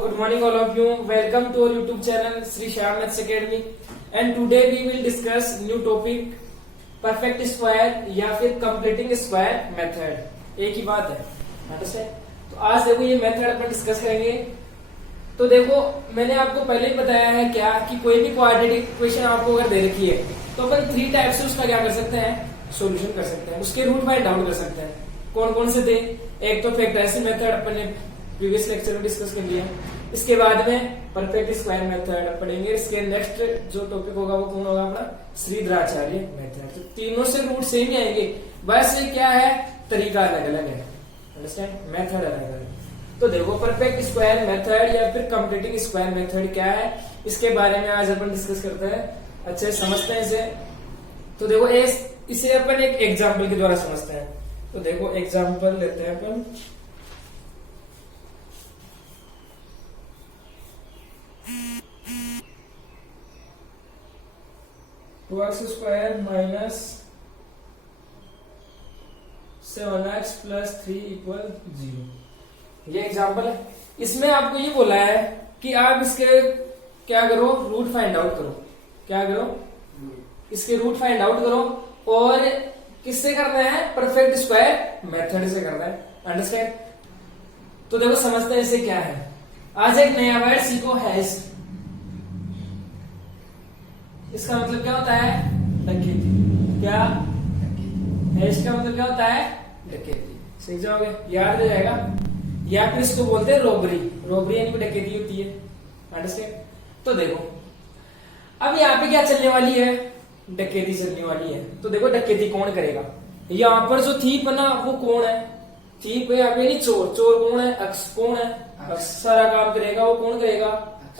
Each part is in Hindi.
good morning all of you. Welcome to our YouTube channel Sri Shyam Maths Academy. And today we will discuss new topic perfect square या फिर completing square method. एक ही बात है, अंडरस्टैंड? तो आज देखो ये मेथड अपन डिस्कस करेंगे. तो देखो मैंने आपको पहले ही बताया है क्या कि कोई भी क्वाड्रेटिक इक्वेशन आपको अगर दे रखी है तो अपन 3 टाइप से उसका क्या कर सकते हैं, सॉल्यूशन कर सकते हैं, उसके रूट फाइंड आउट कर सकते हैं. कौन कौन से थे? एक तो फैक्टराइजेशन मेथड अपन ने प्रीवियस लेक्चर में डिस्कस कर लिया. इसके बाद में परफेक्ट स्क्वायर मेथड पढ़ेंगे. इसके नेक्स्ट जो टॉपिक होगा वो कौन होगा अपना श्रीधराचार्य मेथड. तो तीनों से रूट सेम ही आएंगे, बस ये क्या है, तरीका अलग अलग है, अंडरस्टैंड, मेथड अलग अलग. तो देखो परफेक्ट स्क्वायर मेथड या फिर कंप्लीटिंग स्क्वायर मेथड क्या है, इसके बारे में आज अपन डिस्कस करते हैं. अच्छे समझते हैं इसे. तो देखो इसे अपन एक एग्जाम्पल के द्वारा समझते हैं. तो देखो एग्जाम्पल लेते हैं अपन. Two X square minus 7x plus 3 equal 0. ये एग्जाम्पल है. इसमें आपको ये बोला है कि आप इसके क्या करो, रूट फाइंड आउट करो. क्या करो, इसके रूट फाइंड आउट करो. और किससे करना है, परफेक्ट स्क्वायर मेथड से करना है, अंडरस्टैंड. तो देखो समझते हैं इसे क्या है. आज एक नया वर्ड सीखो, हैश. इसका मतलब क्या होता है, डकैती. क्या हैश का मतलब क्या होता है, डकैती. सीख जाओगे, याद रह जाएगा. या फिर इसको बोलते हैं रोबरी. रोबरी यानी डकैती होती है, अंडरस्टैंड. तो देखो अब यहाँ पे क्या चलने वाली है, डकैती चलने वाली है. तो देखो डकैती कौन करेगा. यहाँ पर जो थीप है ना वो कौन है, थीप है. यहाँ पे नहीं चोर. चोर कौन है, अक्स. कौन है, अक्स. सारा काम करेगा वो कौन करेगा,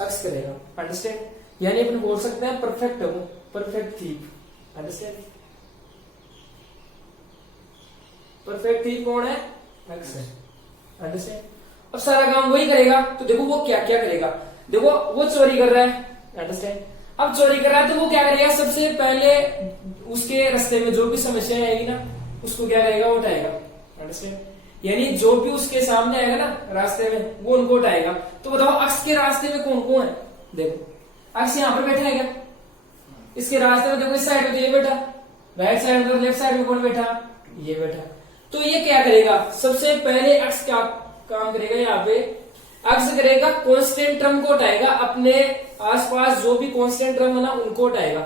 अक्स करेगा, अंडरस्टैंड. यानी अपन बोल सकते हैं परफेक्ट है वो, perfect thief, understand. Perfect thief कौन है, अक्स है, अंडरस्टैंड. अब सारा काम वही करेगा. तो देखो वो क्या क्या करेगा. देखो वो चोरी कर रहा है, अंडरस्टैंड. अब चोरी कर रहा है तो वो क्या करेगा, सबसे पहले उसके रास्ते में जो भी समस्या आएगी ना उसको क्या करेगा, वो उठाएगा, अंडरस्टैंड. यानी जो भी उसके सामने आएगा ना रास्ते में वो उनको उठाएगा. तो बताओ अक्स के रास्ते में कौन कौन है. देखो अक्स यहाँ पर बैठा है क्या, इसके रास्ते में देखो इस साइड में तो ये बैठा, राइट साइड में, लेफ्ट साइड में कौन बैठा, ये बैठा. तो ये क्या करेगा, सबसे पहले अक्स क्या काम करेगा, यहाँ पे अक्स करेगा कांस्टेंट टर्म को उठाएगा, अपने आसपास जो भी कांस्टेंट टर्म है ना उनको उठाएगा,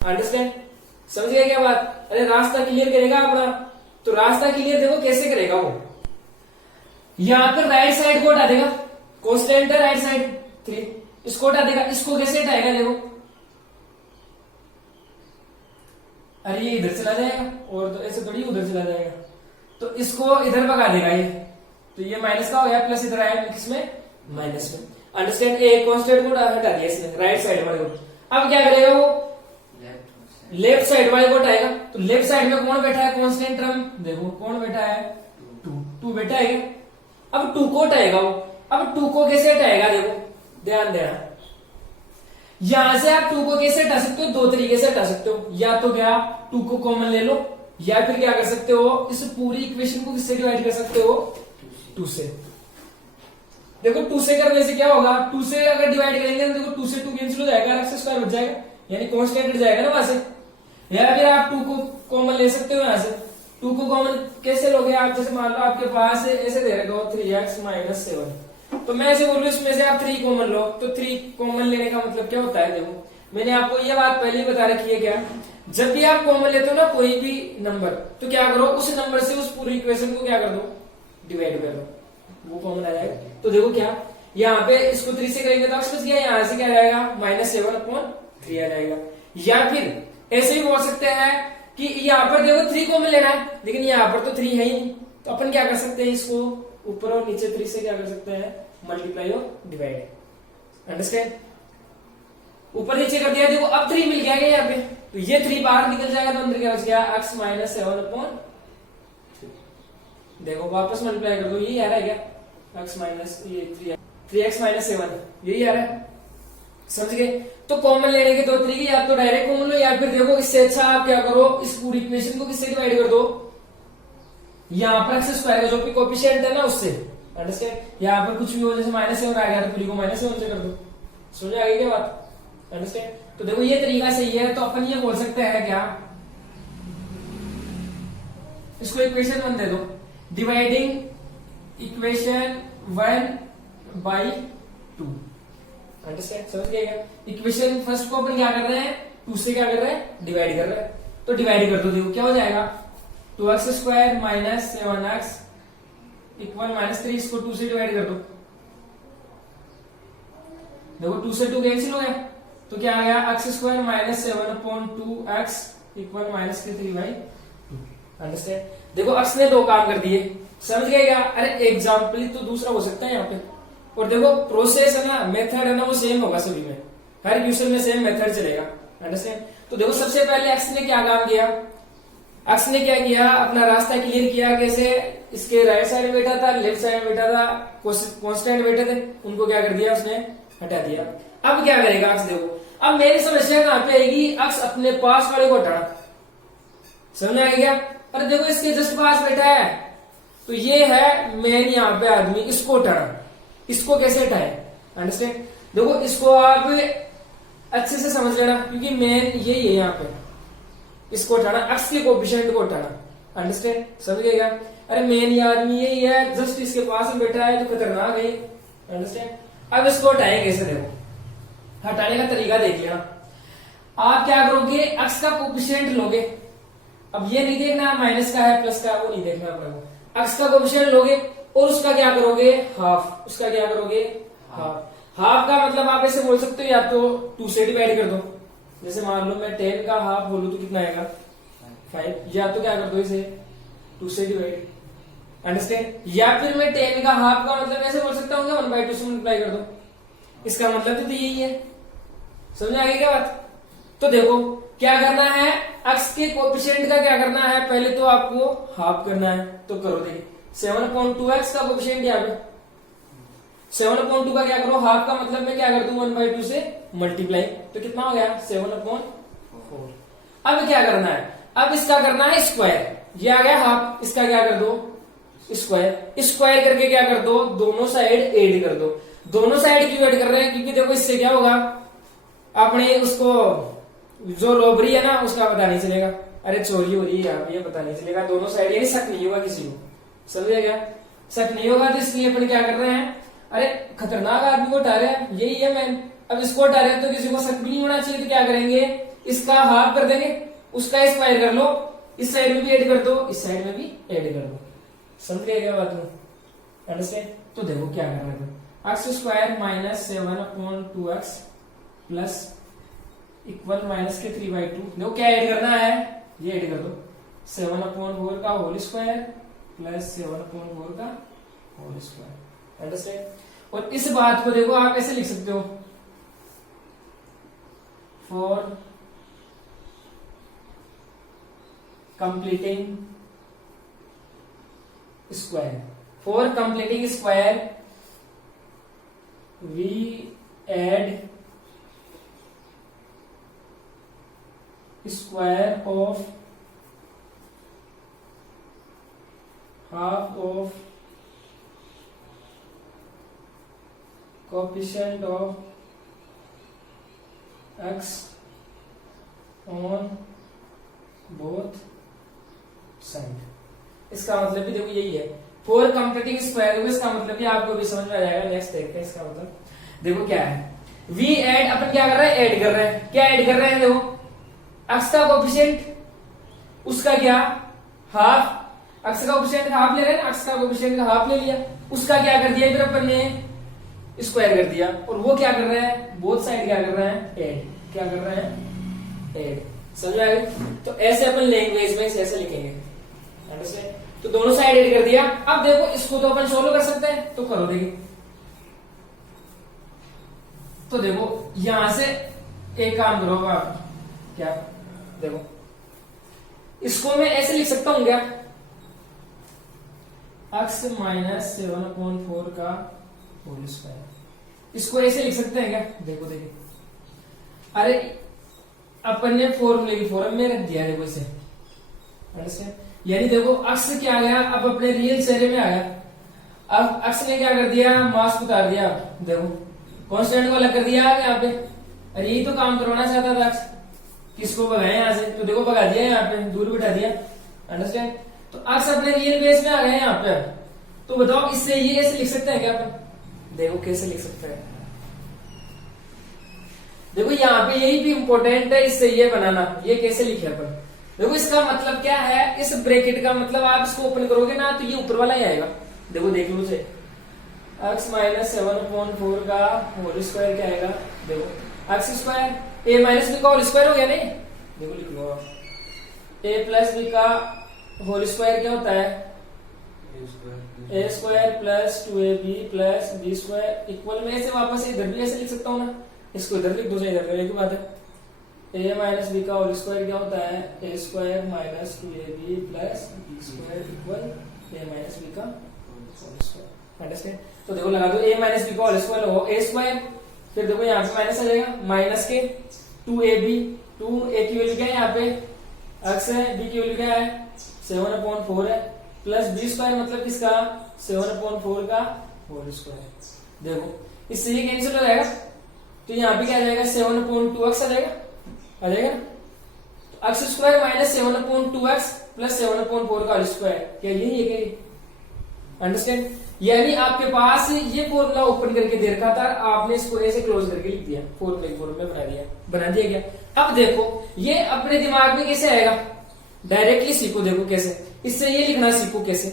अंडरस्टैंड. समझ गया क्या बात. अरे रास्ता क्लियर करेगा अपना. तो रास्ता क्लियर देखो कैसे करेगा वो, यहाँ पर राइट साइड को उठा देगा. कांस्टेंट है राइट साइड 3, इसको उठा देगा. इसको कैसे उठाएगा देखो, अरे ये इधर चला जाएगा और तो ऐसे थोड़ी उधर चला जाएगा. तो इसको इधर भगा देगा ये. तो ये माइनस का हो गया, प्लस इधर आया किसमें, माइनस में, अंडरस्टैंड. एक कांस्टेंट को हटा दिया इसने राइट साइड वाले को. अब क्या करेगा वो, लेफ्ट साइड वाले को उठाएगा. तो लेफ्ट साइड में कौन बैठा है, कांस्टेंट टर्म. देखो कौन बैठा है, 2 बैठा है. अब 2 को उठाएगा वो. अब 2 को कैसे हटाएगा, देखो ध्यान देना. यहां से आप 2 को कैसे हटा सकते हो, 2 तरीके से हटा सकते हो. या तो क्या 2 को कॉमन ले लो, या फिर क्या कर सकते हो, इस पूरी इक्वेशन को किससे डिवाइड कर सकते हो, 2 से. देखो 2 से करने से क्या होगा, 2 से अगर डिवाइड करेंगे तो देखो 2 से 2 कैंसिल हो जाएगा, एक्स स्क्वायर बच जाएगा, यानी कांस्टेंट हट जाएगा ना वहां से. या फिर आप 2 को कॉमन ले सकते हो यहां से. 2 को कॉमन कैसे लोगे आप, जैसे मान लो आपके पास ऐसे दे रखा हो 3x माइनस 7. तो मैं ऐसे बोलूं इसमें से आप 3 कॉमन लो. तो 3 कॉमन लेने का मतलब क्या होता है, देखो मैंने आपको यह बात पहले ही बता रखी है क्या, जब भी आप कॉमन लेते हो ना कोई भी नंबर, तो क्या करो उस नंबर से उस पूरी इक्वेशन को क्या कर दो, डिवाइड कर दो, वो कॉमन आ जाएगा. तो देखो क्या, यहाँ पे इसको 3 से करेंगे तो अक्स बच गया, यहाँ से क्या आ जाएगा, -7/3 आ जाएगा. या फिर ऐसे भी बोल सकते हैं कि यहाँ पर देखो 3 कॉमन लेना है, लेकिन यहाँ पर तो 3 है ही नहीं. तो अपन क्या कर सकते हैं, इसको ऊपर और नीचे 3 से क्या कर सकते हैं, मल्टीप्लाई और डिवाइड, अंडरस्टैंड. ऊपर नीचे कर दिया, देखो अब 3 मिल गया यहाँ पे. तो ये 3 बाहर निकल जाएगा, तो अंदर क्या बच गया, x -7/3. देखो वापस मल्टीप्लाई कर दो, यही आ रहा है क्या, x माइनस ये 3x - 7, यही आ रहा है, समझ गए. तो कॉमन लेने के 2 तरीके, या तो डायरेक्ट कॉमन लो, या फिर देखो इससे अच्छा आप क्या करो, इस पूरी इक्वेशन को किससे डिवाइड कर दो, यहाँ पर एक्स स्क्वायर का जो भी कोएफिशिएंट है ना उससे. अंडरस्टैंड। यहाँ पर कुछ भी हो, जैसे -7 आ गया तो पूरी को -7 से कर दो। समझ आ गई क्या बात? अंडरस्टैंड। तो देखो ये तरीका सही है, तो अपन ये बोल सकते हैं क्या, इसको इक्वेशन 1 दे दो, डिवाइडिंग इक्वेशन 1/2। अंडरस्टैंड, समझ गए क्या? इक्वेशन फर्स्ट को अपन क्या कर रहे हैं, 2 से क्या कर रहे हैं, डिवाइड कर रहे हैं। तो डिवाइड कर दो, देखो क्या हो जाएगा, 2x² - 7x इक्वल -3। इसको 2 से डिवाइड कर दो, देखो 2 से 2 कैंसिल हो गया, तो क्या आ गया, x² - 7/2x इक्वल -3/2। अंडरस्टैंड। देखो x ने 2 काम कर दिए, समझ गए क्या? अरे एग्जाम्पल तो दूसरा हो सकता है यहाँ पे। और देखो प्रोसेस है ना, मेथड है ना, वो सेम होगा सभी में, हर क्वेश्चन में सेम मेथड चलेगा। अंडरस्टैंड। तो देखो सबसे पहले x ने क्या काम किया, x ने क्या किया, अपना रास्ता क्लियर किया। कैसे? इसके राइट साइड में बैठा था, लेफ्ट साइड में बैठा था, कांस्टेंट बैठे थे, उनको क्या कर दिया, उसने हटा दिया। अब क्या करेगा x, देखो अब मेरी समस्या कहां पे आएगी, x अपने पास वाले को हटाना। समझ में आ गया? पर देखो इसके जस्ट पास बैठा है, तो ये है मेन यहाँ पे आदमी, इसको हटाना। इसको कैसे हटाए? अंडरस्टैंड। देखो इसको आप अच्छे से समझ लेना, क्योंकि मेन यही है यहाँ पे, इसको हटाना, x के कोएफिशिएंट को हटाना। अंडरस्टैंड, समझ गए क्या? अरे मेन ये आदमी यही है, जस्ट इसके पास में बैठा है, तो खतरनाक है। अंडरस्टैंड। अब इसको हटाएंगे कैसे, देखो हटाने का तरीका देख लेना। आप क्या करोगे, x का कोएफिशिएंट लोगे। अब ये नहीं देखना माइनस का है प्लस का है, वो नहीं देखना अपने। x का कोएफिशिएंट लोगे और उसका क्या करोगे, हाफ। उसका क्या करोगे, हाफ। हाफ का मतलब आप ऐसे बोल सकते हो, या तो 2 से डिवाइड कर दो। जैसे मान लो मैं 10 का हाफ बोलूं तो कितना आएगा, 5। या तो क्या कर दो, इसे 2 से डिवाइड। अंडरस्टैंड। या फिर मैं 10 का हाफ का मतलब ऐसे बोल सकता हूँ, 1/2 से मल्टीप्लाई कर दो। इसका मतलब तो यही है। समझ आ गई क्या बात? तो देखो क्या करना है, x के कोएफिशिएंट का क्या करना है, पहले तो आपको हाफ करना है। तो करो, देखिए 7/2x का कोएफिशिएंट यहाँ पे 7/2 का क्या करो, हाफ का मतलब मैं क्या कर दूं, 1/2 से मल्टीप्लाई। तो कितना हो गया, 7/4। अब क्या करना है, अब इसका करना है स्क्वायर। ये आ गया हाफ, इसका क्या कर दो, स्क्वायर। स्क्वायर करके क्या कर दो, दोनों साइड ऐड कर दो। दोनों साइड क्यों ऐड कर रहे हैं, क्योंकि देखो इससे क्या होगा, अपने उसको जो रॉबरी है ना, उसका पता नहीं चलेगा। अरे चोरी हो रही है यहाँ पे, ये पता नहीं चलेगा। दोनों साइड यानी शक नहीं होगा किसी को। समझे क्या? शक नहीं होगा, तो इसलिए अपन क्या कर रहे हैं, अरे खतरनाक आदमी को हटा रहे हैं, यही है मैन। अब इसको हटा रहे हैं तो किसी को शक भी नहीं होना चाहिए, तो क्या करेंगे, इसका हाफ कर देंगे, उसका स्क्वायर कर लो, इस साइड में भी ऐड कर दो, इस साइड में भी ऐड कर दो। समझ गए क्या बात में? अंडरस्टैंड। तो देखो क्या कर रहे हैं, x² - 7/2x प्लस इक्वल -3/2। देखो क्या ऐड करना है, ये ऐड कर दो, 7/4 का होल स्क्वायर प्लस 7/4 का होल स्क्वायर। अंडरस्टैंड। और इस बात को देखो आप ऐसे लिख सकते हो, for completing square, for completing square we add square of half of coefficient of x on both side. इसका मतलब भी देखो यही है, फोर कंप्लीटिंग स्क्वायर। इसका मतलब भी आपको भी समझ में आ जाएगा। नेक्स्ट देखते हैं इसका मतलब। देखो क्या है, वी एड, अपन क्या कर रहे हैं, ऐड कर रहे हैं। क्या ऐड कर रहे हैं, देखो x का कोएफिशिएंट, उसका क्या हाफ, x का कोएफिशिएंट हाफ ले रहे हैं, x का कोएफिशिएंट का हाफ ले लिया, उसका क्या कर दिया, इधर अपन ने स्क्वायर कर दिया। और वो क्या कर रहे हैं, बोथ साइड क्या कर रहे हैं, ऐड। क्या कर रहे हैं, ऐड। समझ आ गई? तो ऐसे अपन लैंग्वेज में ऐसे लिखेंगे। अंडरस्टैंड। तो दोनों साइड ऐड कर दिया। अब देखो इसको तो अपन सोल्व कर सकते हैं, तो करो। देखिए तो देखो यहां से एक काम करो आप, क्या देखो इसको मैं ऐसे लिख सकता हूं क्या, x - 7/4 का होल स्क्वायर। इसको ऐसे लिख सकते हैं क्या, देखो देखिए, अरे अपन ने फॉर्मूले की फॉर्म में रख दिया। देखो इसे, अंडरस्टैंड। यानी देखो x क्या आ गया, अब अपने रियल चेहरे में आ गया। अब अक्स ने क्या कर दिया, मास को उतार दिया। देखो कांस्टेंट को अलग कर दिया यहाँ पे। अरे यही तो काम करवाना चाहता था अक्स, किसको भगाए यहाँ से, तो देखो भगा दिया, यहाँ पे दूर बिठा दिया। अंडरस्टैंड। तो अक्स अपने रियल बेस में आ गए यहाँ पे। तो बताओ इससे ये कैसे लिख सकते हैं क्या अपन, देखो कैसे लिख सकते हैं। देखो यहाँ पे यही भी इंपॉर्टेंट है, इससे ये बनाना, ये कैसे लिखे अपन। देखो इसका मतलब क्या है, इस ब्रैकेट का मतलब आप इसको ओपन करोगे ना तो ये ऊपर वाला ही आएगा। देखो देख लो से x माइनस 7/4 का होल स्क्वायर क्या आएगा, देखो x square a minus b का होल स्क्वायर हो गया नहीं, देखो लिख लो a प्लस बी का होल स्क्वायर क्या होता है, a square plus 2ab plus b square equal में ऐसे वापस इधर भी ऐसे लिख सकता हूँ ना, इसको इधर लिख दो, इधर एक बात है। a माइनस बी का होल स्क्वायर क्या होता है, a square minus 2ab plus b square equal a minus b का होल स्क्वायर। अंडरस्टैंड। तो देखो लगा दो a माइनस बी का होल स्क्वायर हो a स्क्वायर, फिर देखो यहाँ पे माइनस आ जाएगा, माइनस के 2ab, 2a की वैल्यू क्या है यहाँ पे x है, b की वैल्यू क्या है 7/4 है, प्लस बी स्क्वायर मतलब किसका 7/4 का होल स्क्वायर। देखो इससे ये कैंसिल हो जाएगा, तो यहाँ पे क्या आ जाएगा 7/2x आ जाएगा ना। तो x square minus 7/2x plus 7/4 का होल स्क्वायर, क्या यही है क्या। अंडरस्टैंड। यानी आपके पास ये फॉर्मूला ओपन करके दे रखा था, आपने इसको ऐसे क्लोज करके लिख दिया, फॉर्मूला में बना दिया गया। अब देखो ये अपने दिमाग में कैसे आएगा, डायरेक्टली सीखो, देखो कैसे, इससे ये लिखना सीखो कैसे।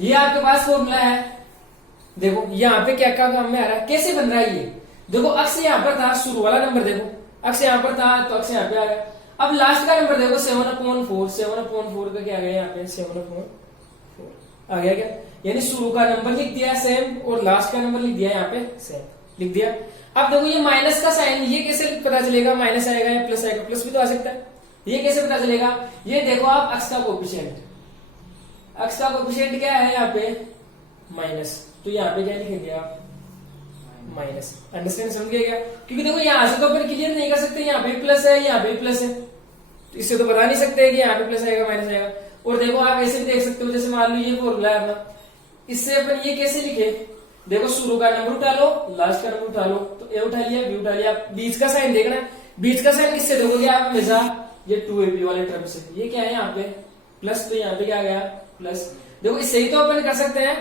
ये आपके पास फॉर्मूला है, देखो यहाँ पे क्या क्या काम में आ रहा है, कैसे बन रहा है ये। देखो अक्स यहाँ पर था, शुरू वाला नंबर देखो अक्स यहाँ पर था तो अक्स यहाँ पे आ गया। अब लास्ट का नंबर देखो 7/4, 7/4 का क्या आ गया यहाँ पे 7/4 आ गया क्या, यानी शुरू का नंबर लिख दिया सेम और लास्ट का नंबर लिख दिया यहाँ पे सेम लिख दिया। अब देखो ये माइनस का साइन, ये कैसे पता चलेगा, माइनस आएगा या प्लस आएगा, प्लस भी तो आ सकता है, ये कैसे पता चलेगा। ये देखो आप अक्स का कोएफिशिएंट, अक्स का कोएफिशिएंट क्या है यहाँ पे माइनस, तो यहाँ पे क्या लिखेंगे आप माइनस। अंडरस्टैंड, समझ गए क्या। क्योंकि देखो यहाँ से तो अपन क्लियर नहीं कर सकते, यहाँ पे प्लस है यहाँ पे प्लस है, तो इससे तो बता नहीं सकते कि यहाँ पे प्लस आएगा माइनस आएगा। और देखो आप ऐसे भी देख सकते हो, जैसे मान लो ये फॉर्मूला है अपना, इससे अपन ये कैसे लिखे, देखो शुरू का नंबर उठा लो लास्ट का नंबर उठा लो, तो ए उठा लिया बी उठा लिया, बीच का साइन देखना, बीच का साइन किससे देखोगे आप हमेशा, ये 2ab वाले टर्म से, ये क्या है यहाँ पे प्लस, तो यहाँ पे क्या आ गया प्लस। देखो इससे ही तो अपन कर सकते हैं,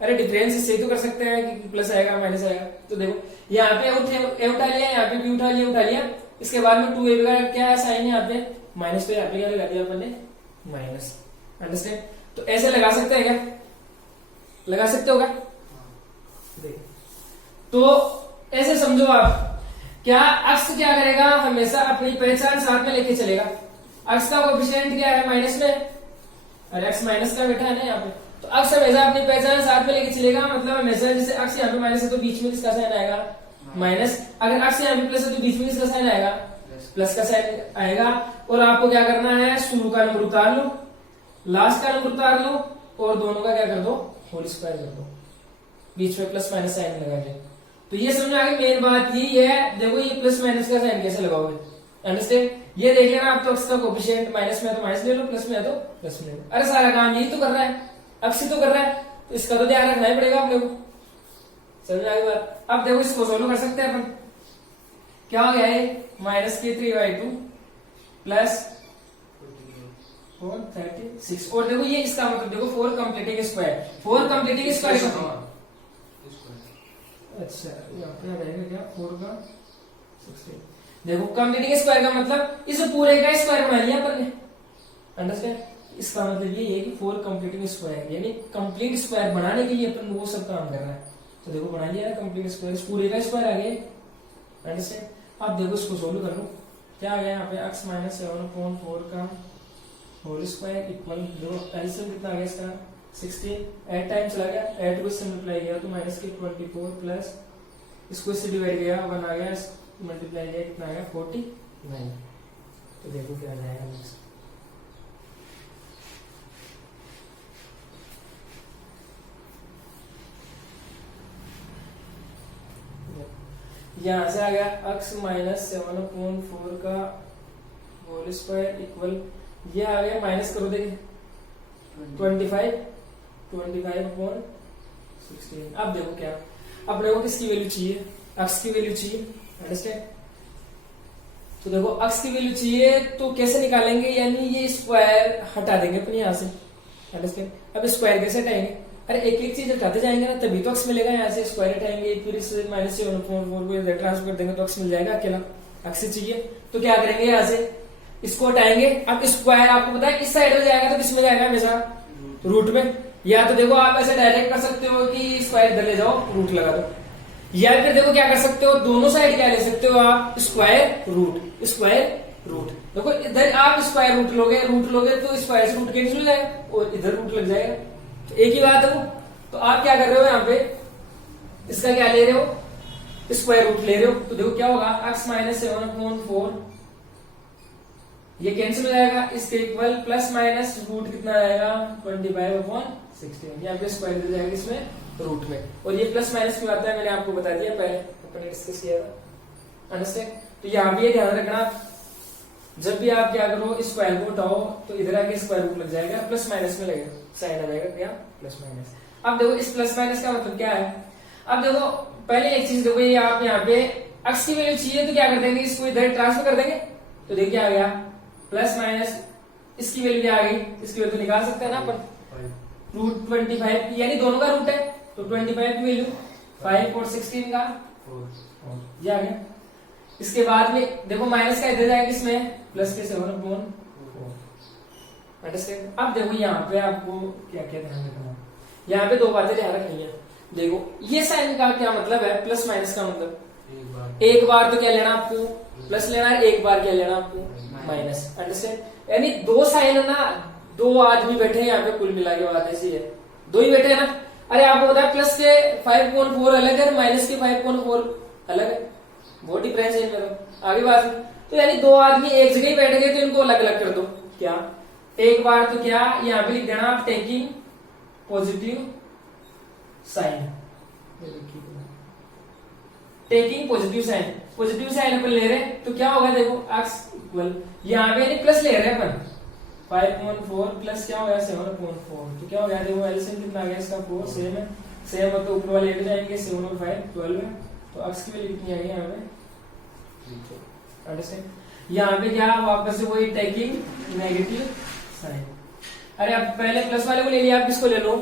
अरे डिफरेंस इससे ही तो कर सकते हैं कि प्लस आएगा माइनस आएगा। तो देखो यहाँ पे ए उठा लिया, यहाँ पे बी उठा लिया, इसके बाद में 2ab का क्या है साइन यहाँ पे माइनस, तो यहाँ पे क्या लगा दिया अपन ने माइनस। अंडरस्टैंड। तो ऐसे लगा सकते हैं क्या, लगा सकते हो क्या, तो ऐसे समझो आप, क्या अक्स क्या करेगा हमेशा अपनी पहचान साथ में लेके चलेगा। अक्स का कोएफिशिएंट क्या है माइनस में, अरे अक्स माइनस का बैठा है ना यहाँ पे, तो अक्स हमेशा अपनी पहचान साथ में लेके चलेगा, मतलब हमेशा जैसे अक्स यहाँ पे माइनस है तो बीच में किसका साइन आएगा माइनस, अगर अक्स यहाँ पे प्लस है तो बीच में किसका साइन आएगा प्लस का साइन आएगा। और आपको क्या करना है, शुरू का नंबर उतार लो लास्ट का नंबर उतार लो और दोनों का क्या कर दो होल स्क्वायर कर दो, बीच में प्लस माइनस साइन लगा दे। तो ये समझ आ गई, मेन बात यही है। देखो ये प्लस माइनस का साइन कैसे लगाओगे, अंडरस्टैंड। ये देख लेना आप, तो अक्स का कोएफिशिएंट माइनस में है तो माइनस ले लो, प्लस में है तो प्लस में ले लो। अरे सारा काम यही तो कर रहा है, अक्स ही तो कर रहा है, तो इसका तो ध्यान रखना ही पड़ेगा आप लोगों को, समझ आ गई बात। अब देखो इसको सोल्व कर सकते हैं अपन, क्या हो गया है माइनस के 3/2 प्लस 436। और देखो ये इसका मतलब देखो 4 कंप्लीटिंग स्क्वायर, 4 कंप्लीटिंग स्क्वायर अच्छा यहाँ पे रहेगा क्या 4 का 16। देखो कंप्लीटिंग स्क्वायर का मतलब इस पूरे का स्क्वायर बना लिया अपन ने, अंडरस्टैंड। इसका मतलब ये है कि 4 कंप्लीटिंग स्क्वायर, यानी कंप्लीट स्क्वायर बनाने के लिए अपन वो सब काम कर रहा है। तो देखो बना लिया ना कंप्लीट स्क्वायर, पूरे का स्क्वायर आ गया, अंडरस्टैंड। अब देखो इसको सोल्व कर लो, क्या आ गया यहाँ पे x माइनस 7/4 का होल स्क्वायर इक्वल, देखो एलसीएम कितना आ गया इसका 16, 8 टाइम चला गया, 8 को इससे मल्टीप्लाई किया तो माइनस के 24 प्लस इसको इससे डिवाइड किया 1 आ गया, मल्टीप्लाई किया कितना आ गया 49। तो देखो क्या आ जाएगा नेक्स्ट, यहां से आ गया x माइनस 7/4 का होल स्क्वायर इक्वल, ये आ गया माइनस करो देखिए 25 अपॉन 16। अब देखो क्या अपने को किसकी वैल्यू चाहिए, अक्स की वैल्यू चाहिए। अंडरस्टैंड। तो देखो अक्स की वैल्यू चाहिए तो कैसे निकालेंगे, यानी ये स्क्वायर हटा देंगे अपने यहाँ से। अंडरस्टैंड। अब स्क्वायर कैसे हटाएंगे, अरे एक एक चीज हटाते जाएंगे ना तभी तो अक्स मिलेगा। यहाँ से स्क्वायर हटाएंगे फिर इस माइनस 7/4 को इधर ट्रांसफर कर देंगे तो अक्स मिल जाएगा अकेला। अक्स चाहिए तो क्या करेंगे, यहाँ से इसको हटाएंगे। अब स्क्वायर आपको पता है इस साइड में जाएगा तो किस में जाएगा हमेशा, रूट में। या तो देखो आप ऐसे डायरेक्ट कर सकते हो कि स्क्वायर इधर ले जाओ रूट लगा दो, या फिर देखो क्या कर सकते हो, दोनों साइड क्या ले सकते हो आप, स्क्वायर रूट स्क्वायर रूट। देखो इधर आप स्क्वायर रूट लोगे तो स्क्वायर से रूट कैंसिल हो जाएगा और इधर रूट लग जाएगा, तो एक ही बात है वो। तो आप क्या कर रहे हो यहाँ पे, इसका क्या ले रहे हो, स्क्वायर रूट ले रहे हो। तो देखो क्या होगा, x माइनस 7/4 ये कैंसिल हो जाएगा, इसके इक्वल प्लस माइनस रूट कितना आएगा 25/16। यहाँ पे स्क्वायर दे जाएगा इसमें रूट में। और ये प्लस माइनस क्यों आता है मैंने आपको बता दिया पहले, अपने डिस्कस किया था। अंडरस्टैंड। तो यहाँ भी ध्यान रखना, जब भी आप क्या करो स्क्वायर को उठाओ तो इधर आके स्क्वायर रूट लग जाएगा, प्लस माइनस में लगेगा, साइन आ जाएगा क्या प्लस माइनस। अब देखो इस प्लस माइनस का मतलब क्या है, अब देखो पहले एक चीज देखो, ये आप यहाँ पे x की वैल्यू चाहिए तो क्या कर देंगे, इसको इधर ट्रांसफर कर देंगे। तो देखिए आ गया प्लस माइनस, इसकी वैल्यू क्या आ गई, इसकी वैल्यू तो निकाल सकते हैं ना अपन, रूट 25 यानी दोनों का रूट है तो 25 की वैल्यू 5 और 16 का 4 ये आ गया। इसके बाद में देखो माइनस का इधर जाएगा इसमें प्लस के 7/4। अंडरस्टैंड। अब देखो यहाँ पे आपको क्या क्या ध्यान रखना है, यहाँ पे दो बातें ध्यान रखनी है। देखो ये साइन का क्या मतलब है, प्लस माइनस का मतलब एक बार तो क्या लेना आपको प्लस लेना है, एक बार क्या लेना आपको माइनस। अंडरस्टैंड। यानी दो साइन है ना, दो आदमी बैठे हैं यहाँ पे, कुल मिला के बात ऐसी है, दो ही बैठे हैं ना। अरे आपको पता है प्लस के 5/4 अलग है, माइनस के 5/4 अलग है, बहुत डिफरेंस है इनमें। तो आगे बात में तो यानी दो आदमी एक जगह ही बैठ गए तो इनको अलग अलग कर दो। क्या एक बार तो क्या यहाँ पे लिख देना आप taking positive sign, taking positive sign, positive sign अपन ले रहे हैं तो क्या होगा, देखो x इक्वल यहाँ पे प्लस ले रहे हैं अपन 5/4 प्लस क्या होगा 7/4। तो क्या हो गया, देखो एलसीएम कितना आ गया इसका 4, सेम है, सेम है तो ऊपर वाले लेट जाएंगे 7 और 5 12 है। तो x की वैल्यू कितनी आ गई यहाँ पे, अंडरस्टैंड। यहाँ पे क्या वापस से वही टेकिंग नेगेटिव साइन। अरे अब पहले प्लस वाले को ले लिया, आप किसको ले लो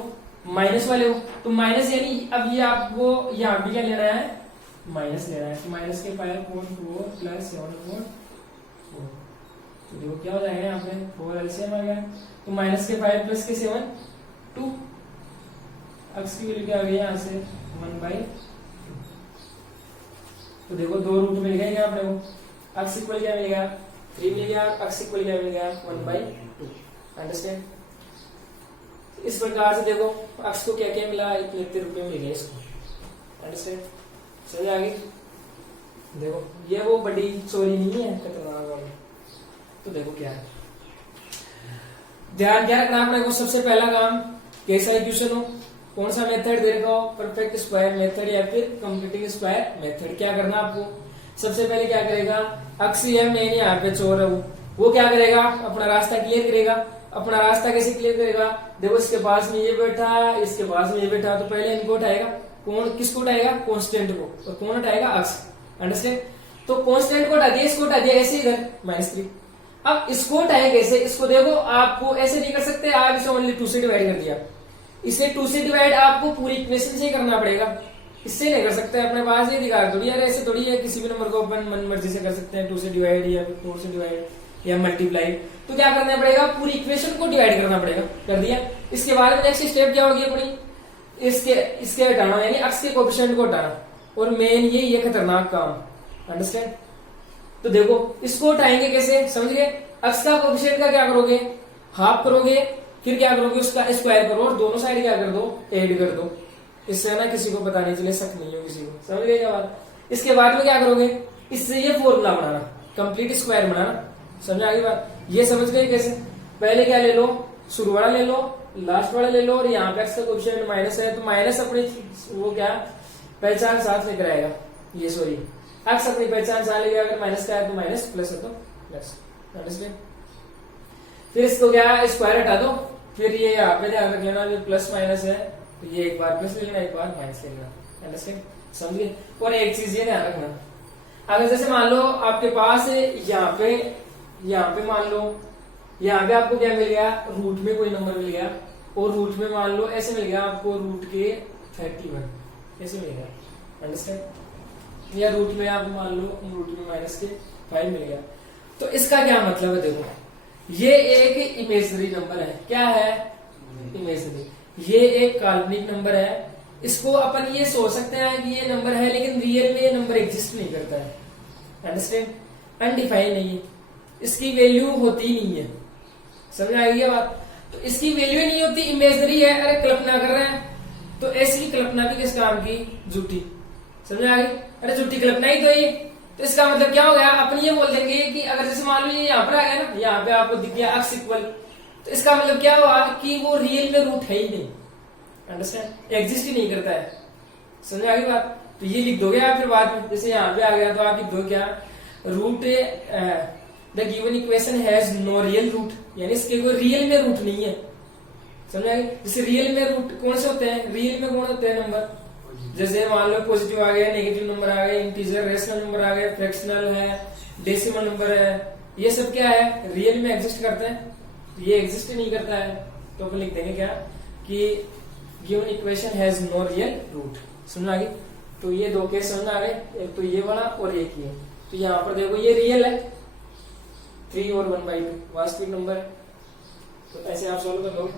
माइनस वाले को, तो माइनस यानी अब ये आपको यहाँ पे क्या लेना है माइनस लेना है। तो माइनस के 5/4 प्लस 7/4। तो देखो क्या हो जाएगा यहाँ पे 4 एलसीएम आ गया, तो माइनस के 5 प्लस के 7 2। x की वैल्यू क्या आ गई यहाँ से 1/2। तो देखो दो रूट मिल गए यहाँ अपने को, x इक्वल क्या मिल गया 3 मिल गया, x इक्वल क्या मिल गया 1/2। अंडरस्टैंड। इस प्रकार से देखो x को क्या क्या मिला, इतने रुपए मिल गए इसको। अंडरस्टैंड। समझ आ गई। देखो ये वो बड़ी चोरी नहीं है खतरनाक वाली। तो देखो क्या है, ध्यान क्या रखना अपने को, सबसे पहला काम कैसा इक्वेशन हो, कौन सा मेथड दे रखा हो, परफेक्ट स्क्वायर मेथड या फिर कंप्लीटिंग स्क्वायर मेथड। क्या करना आपको, सबसे पहले क्या करेगा, अक्स है मेन यहाँ पे चोर है वो क्या करेगा, अपना रास्ता क्लियर करेगा। अपना रास्ता कैसे क्लियर करेगा, देखो इसके पास में ये बैठा, इसके पास में ये बैठा, तो पहले इनको उठाएगा, कौन किसको उठाएगा कांस्टेंट को, और कौन उठाएगा अक्स। अंडरस्टैंड। तो कांस्टेंट को उठा दिया, इसको उठा दिया ऐसे इधर -3। अब इसको उठाए कैसे, इसको देखो आपको ऐसे नहीं कर सकते, आप इसे ओनली 2 से डिवाइड कर दिया, इसे 2 से डिवाइड आपको पूरी इक्वेशन से ही करना पड़ेगा, इससे नहीं कर सकते। अपने पास ये अधिकार थोड़ी है, ऐसे थोड़ी है किसी भी नंबर को अपन मन मर्जी से कर सकते हैं 2 से डिवाइड या 4 से डिवाइड या मल्टीप्लाई। तो क्या करना पड़ेगा, पूरी इक्वेशन को डिवाइड करना पड़ेगा। कर दिया, इसके बाद में नेक्स्ट स्टेप क्या होगी अपनी, इसके हटाना, यानी x के कोएफिशिएंट को हटाना, और मेन ये खतरनाक काम। अंडरस्टैंड। तो देखो इसको उठाएंगे कैसे, समझ गए। x का कोएफिशिएंट का क्या करोगे, हाफ करोगे, फिर क्या करोगे उसका स्क्वायर करो और दोनों साइड क्या कर दो ऐड कर दो, इससे ना किसी को पता नहीं चले, शक नहीं हो किसी को। समझ गए क्या बात। इसके बाद में क्या करोगे, इससे ये फॉर्मूला बनाना, कंप्लीट स्क्वायर बनाना। समझ आ गई बात, ये समझ गए कैसे। पहले क्या ले लो, शुरू वाला ले लो, लास्ट वाला ले लो, और यहाँ पे x का कोएफिशिएंट माइनस है तो माइनस अपनी वो क्या पहचान साथ लेकर आएगा, ये सॉरी x अपनी पहचान साथ लेकर, अगर माइनस का है तो माइनस, प्लस है तो प्लस। अंडरस्टैंड। फिर इसको क्या स्क्वायर हटा दो, फिर ये यहाँ पे ध्यान रख लेना, प्लस माइनस है तो ये एक बार प्लस लिखना, एक बार माइनस लिखना। अंडरस्टैंड, समझिए। और एक चीज ये ध्यान रखना, अगर जैसे मान लो आपके पास यहाँ पे मान लो यहाँ पे आपको क्या मिल गया, रूट में कोई नंबर मिल गया, और रूट में मान लो ऐसे मिल गया आपको रूट के 31 ऐसे मिल गया। अंडरस्टैंड, या रूट में आप मान लो रूट में माइनस के 5 मिल गया। तो इसका क्या मतलब है, देखो ये एक इमेजनरी नंबर है। क्या है, इमेजनरी। ये एक काल्पनिक नंबर है। इसको अपन ये सोच सकते हैं कि ये नंबर है, लेकिन रियल में ये नंबर एग्जिस्ट नहीं करता है। अंडरस्टैंड, अनडिफाइंड नहीं है, इसकी वैल्यू होती ही नहीं है। समझ आ गई ये बात। तो इसकी वैल्यू ही नहीं होती, इमेजनरी है। अरे कल्पना कर रहे हैं, तो ऐसी कल्पना भी किस काम की, झूठी। समझ आ गई, अरे झूठी कल्पना ही तो ये। तो इसका मतलब क्या हो गया, अपन ये बोल देंगे कि अगर जैसे मान लो ये यहाँ पर आ गया ना, यहाँ पे आपको दिख गया x इक्वल, तो इसका मतलब क्या हुआ कि वो रियल में रूट है ही नहीं। अंडरस्टैंड, एग्जिस्ट ही नहीं करता है। समझ आ गई बात। तो ये लिख दोगे आप फिर बाद में, जैसे यहाँ पे आ गया तो आप लिख दो क्या, root the given equation has no real root, यानी इसके कोई रियल में रूट नहीं है। समझ आ गई। जैसे रियल में रूट कौन से होते हैं, रियल में कौन होते हैं नंबर, जैसे मान लो पॉजिटिव आ गया, नेगेटिव नंबर आ गए, इंटीजर रेशनल नंबर आ गए, फ्रैक्शनल है, डेसिमल नंबर है, ये सब क्या है, रियल में एग्जिस्ट करते हैं। ये एग्जिस्ट नहीं करता है, तो अपन लिख देंगे क्या कि given equation has no real root. समझ आ गई। तो ये दो केस समझ आ गए, एक तो ये वाला और एक ये। तो यहाँ पर देखो ये रियल है, 3 और 1/2 वास्तविक नंबर है। तो ऐसे आप सॉल्व कर लो।